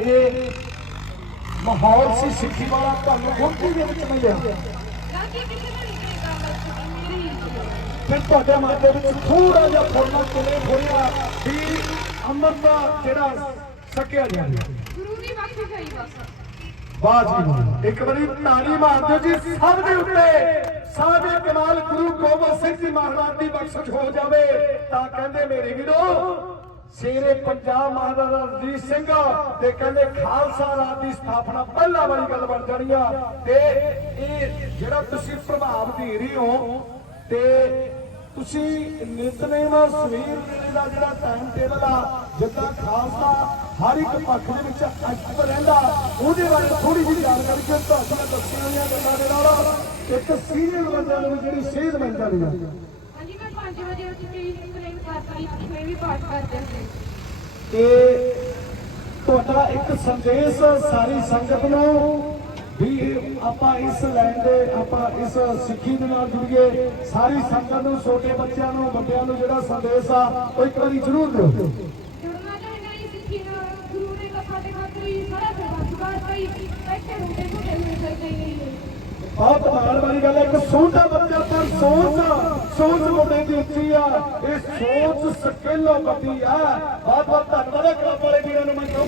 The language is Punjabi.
ਇਹ ਮਾਹੌਲ ਸੀ, ਸਿੱਖੀ ਵਾਲਾ ਤੁਹਾਨੂੰ ਗੁੰਮਟੀ ਦੇ ਵਿੱਚ ਮਿਲਿਆ। ਫਿਰ ਤੁਹਾਡੇ ਮਨ ਦੇ ਵਿੱਚ ਥੋੜਾ ਜਿਹਾ ਫੁਰਨਾ ਕਿਵੇਂ ਫੁਰਿਆ ਵੀ ਅੰਮ੍ਰਿਤ ਦਾ ਜਿਹੜਾ ਸਕਿਆ ਜਾਂਦਾ ਗੁਰੂ ਦੀ ਬਖਸ਼ਿਸ਼ ਹੋਈ ਬਸ ਬਾਤ ਜੀ ਇੱਕ ਵਾਰੀ ਤਾੜੀ ਮਾਰ ਦਿਓ ਜੀ, ਸਭ ਦੇ ਉੱਤੇ ਸਾਦੇ ਕਮਾਲ ਗੁਰੂ ਗੋਬਿੰਦ ਸਿੰਘ ਜੀ ਮਹਾਰਾਜ ਦੀ ਬਖਸ਼ਿਸ਼ ਹੋ ਜਾਵੇ, ਤਾਂ ਕਹਿੰਦੇ ਮੇਰੇ ਵੀਰੋ ਸ਼ੇਰੇ ਪੰਜਾਬ ਮਹਾਰਾਜਾ ਰਣਜੀਤ ਸਿੰਘ ਤੇ ਕਹਿੰਦੇ ਖਾਲਸਾ ਰਾਜ ਦੀ ਸਥਾਪਨਾ ਪਹਿਲਾਂ ਵਾਲੀ ਗੱਲ ਬਣ ਜਾਣੀ ਆ। ਤੇ ਇਹ ਜਿਹੜਾ ਤੁਸੀਂ ਪ੍ਰਭਾਵ ਦੇ ਰਹੇ ਹੋ, ਤੇ ਤੁਸੀਂ ਨਿਤਨੇਮ ਸਵੇਰ ਵੇਲੇ ਦਾ ਜਿਹੜਾ ਟਾਈਮ ਟੇਬਲ ਆ, ਜਿੱਦਾਂ ਖਾਲਸਾ ਹਰ ਇੱਕ ਪੱਖ ਦੇ ਵਿੱਚ ਐਕਟਿਵ ਰਹਿੰਦਾ, ਉਹਦੇ ਬਾਰੇ ਥੋੜੀ ਜਿਹੀ ਗੱਲ ਕਿ ਤੁਹਾਡੇ ਨਾਲ ਗੱਲਾਂ ਦੇ ਨਾਲ। ਇੱਕ ਸੀਰੀਅਲ ਬੰਦਿਆਂ ਨੂੰ ਜਿਹੜੀ ਸੇਧ ਮਿਲ ਜਾਂਦੀ ਆ। ਹਾਂਜੀ ਮੈਂ 5 ਵਜੇ ਉੱਠ ਕੇ ਕਲੇਮ ਕਰਦੀ ਮੈਂ ਵੀ ਪਾਠ ਕਰਦੇ ਸੀ ਤੇ ਤੁਹਾਡਾ ਇੱਕ ਸੰਦੇਸ਼ ਸਾਰੀ ਸੰਗਤ ਨੂੰ ਵੀ ਆਪਾਂ ਇਸ ਲੈਣ ਦੇ ਆਪਾਂ ਇਸ ਸਿੱਖੀ ਦੇ ਨਾਲ ਜੁੜੀਏ। ਸਾਰੀ ਸੰਗਤ ਨੂੰ ਛੋਟੇ ਬੱਚਿਆਂ ਨੂੰ ਵੱਡਿਆਂ ਨੂੰ ਜਿਹੜਾ ਸੰਦੇਸ਼ ਆ ਉਹ ਇੱਕ ਵਾਰੀ ਜ਼ਰੂਰ ਦਿਓ। ਜੁੜਨਾ ਚਾਹੀਦਾ ਹੀ ਸਿੱਖੀ ਨਾਲ। ਗੁਰੂ ਨੇ ਤਾਂ ਸਾਡੇ ਖਾਤਰ ਸਾਰਾ ਸਰਬੱਤ ਕਈ ਬੈਠੇ ਹੁੰਦੇ ਝੂਠੇ ਮਿਲ ਸਕਦੇ ਨਹੀਂ ਬਹੁਤ ਮਾਣ ਵਾਲੀ ਗੱਲ ਹੈ ਇੱਕ ਪਰ ਸੋਚ ਸੋਚ ਮੁੰਡੇ ਦੀ ਉੱਚੀ ਆ, ਇਹ ਸੋਚ ਸਕਿੱਲ ਵੱਡੀ ਆ। ਬਹੁਤ ਬਹੁਤ ਧੰਨਵਾਦ ਹੈ ਕਲੱਬ ਵਾਲੇ ਵੀਰਾਂ ਨੂੰ ਮੈਂ ਕਹੂੰ